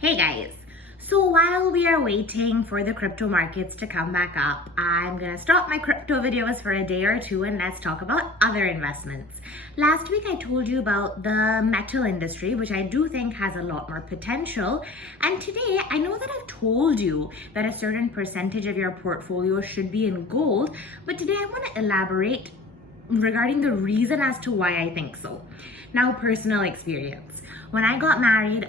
Hey guys, so while we are waiting for the crypto markets to come back up, I'm gonna stop my crypto videos for a day or two and let's talk about other investments. Last week I told you about the metal industry, which I do think has a lot more potential. And today I know that I've told you that a certain percentage of your portfolio should be in gold, but today I want to elaborate regarding the reason as to why I think so. Now, personal experience. When I got married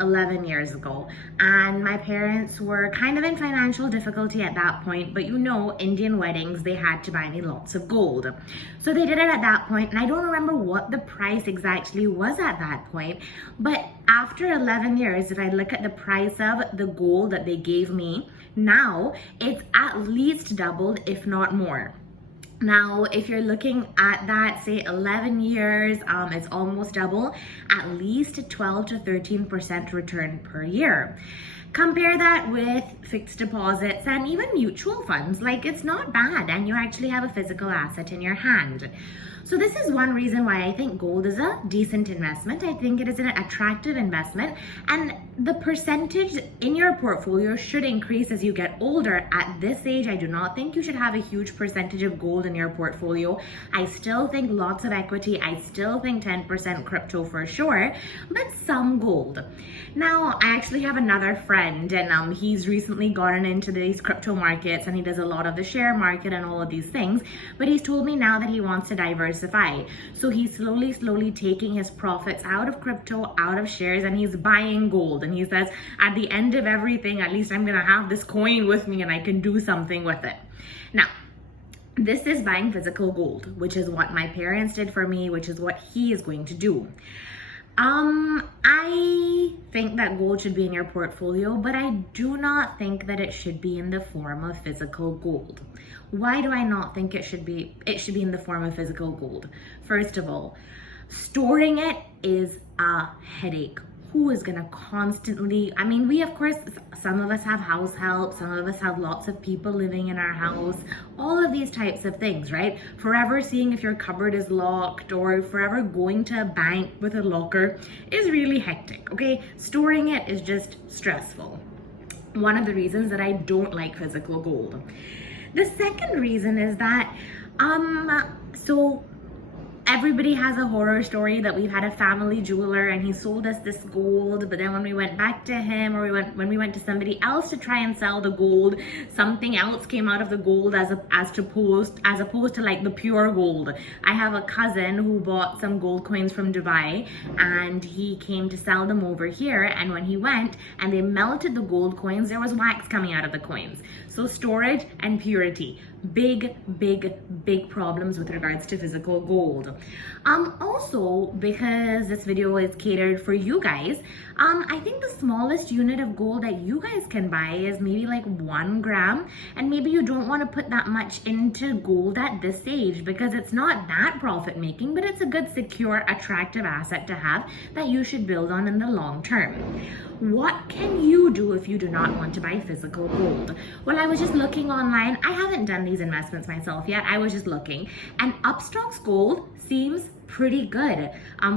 11 years ago, and my parents were kind of in financial difficulty at that point, but you know, Indian weddings, they had to buy me lots of gold. So they did it at that point, and I don't remember what the price exactly was at that point, but after 11 years, if I look at the price of the gold that they gave me, now it's at least doubled, if not more. Now, if you're looking at that, say 11 years, it's almost double, at least 12 to 13% return per year. Compare that with fixed deposits and even mutual funds. Like, it's not bad, and you actually have a physical asset in your hand. So this is one reason why I think gold is a decent investment. I think it is an attractive investment, and the percentage in your portfolio should increase as you get older. At this age, I do not think you should have a huge percentage of gold in your portfolio. I still think lots of equity. I still think 10% crypto for sure, but some gold. Now, I actually have another friend, and he's recently gotten into these crypto markets, and he does a lot of the share market and all of these things, but he's told me now that he wants to diversify. So he's slowly taking his profits out of crypto, out of shares, and he's buying gold. And he says, at the end of everything, at least I'm gonna have this coin with me and I can do something with it. Now, this is buying physical gold, which is what my parents did for me, which is what he is going to do. I think that gold should be in your portfolio, but I do not think that it should be in the form of physical gold. Why do I not think it should be in the form of physical gold? First of all, storing it is a headache. Who is gonna constantly, we of course, some of us have house help, some of us have lots of people living in our house, all of these types of things, right? Forever seeing if your cupboard is locked or forever going to a bank with a locker is really hectic, okay? Storing it is just stressful. One of the reasons that I don't like physical gold. The second reason is that, everybody has a horror story that we've had a family jeweler and he sold us this gold, but then when we went back to him, or when we went to somebody else to try and sell the gold, something else came out of the gold as opposed to like the pure gold. I have a cousin who bought some gold coins from Dubai and he came to sell them over here, and when he went and they melted the gold coins, there was wax coming out of the coins. So storage and purity, big problems with regards to physical gold. Also, because this video is catered for you guys, I think the smallest unit of gold that you guys can buy is maybe like 1 gram, and maybe you don't want to put that much into gold at this age because it's not that profit making, but it's a good, secure, attractive asset to have that you should build on in the long term. What can you do if you do not want to buy physical gold? Well, I was just looking online. I haven't done these investments myself yet. I was just looking, and Upstox Gold seems pretty good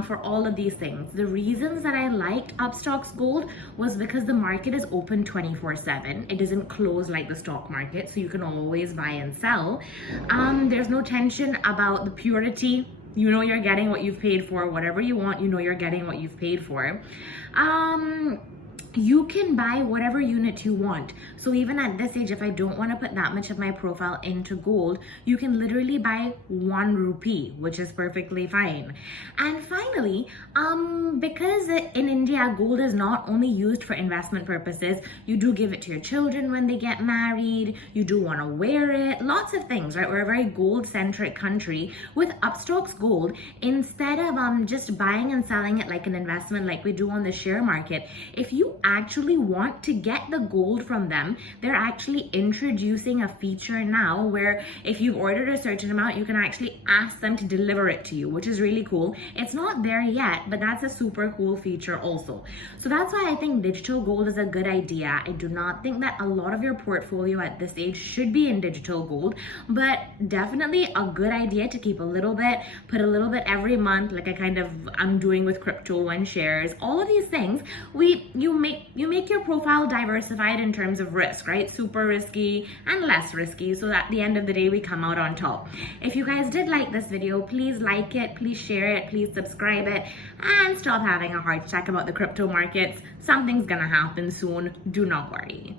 for all of these things. The reasons that I liked Upstox Gold was because the market is open 24/7. It doesn't close like the stock market, so you can always buy and sell. There's no tension about the purity. You know you're getting what you've paid for. Whatever you want, you know you're getting what you've paid for. You can buy whatever unit you want. So even at this age, if I don't want to put that much of my profile into gold, you can literally buy 1 rupee, which is perfectly fine. And finally, because in India, gold is not only used for investment purposes, you do give it to your children when they get married, you do want to wear it, lots of things, right? We're a very gold-centric country. With Upstox Gold, instead of just buying and selling it like an investment like we do on the share market, if you actually want to get the gold from them, they're actually introducing a feature now where if you've ordered a certain amount, you can actually ask them to deliver it to you, which is really cool. It's not there yet, but that's a super cool feature also. So that's why I think digital gold is a good idea. I do not think that a lot of your portfolio at this age should be in digital gold, but definitely a good idea to keep a little bit, put a little bit every month, like I'm doing with crypto and shares. All of these things, you make your profile diversified in terms of risk, right? Super risky and less risky, so that at the end of the day we come out on top. If you guys did like this video, please like it, please share it, please subscribe it, and stop having a heart attack about the crypto markets. Something's gonna happen soon, do not worry.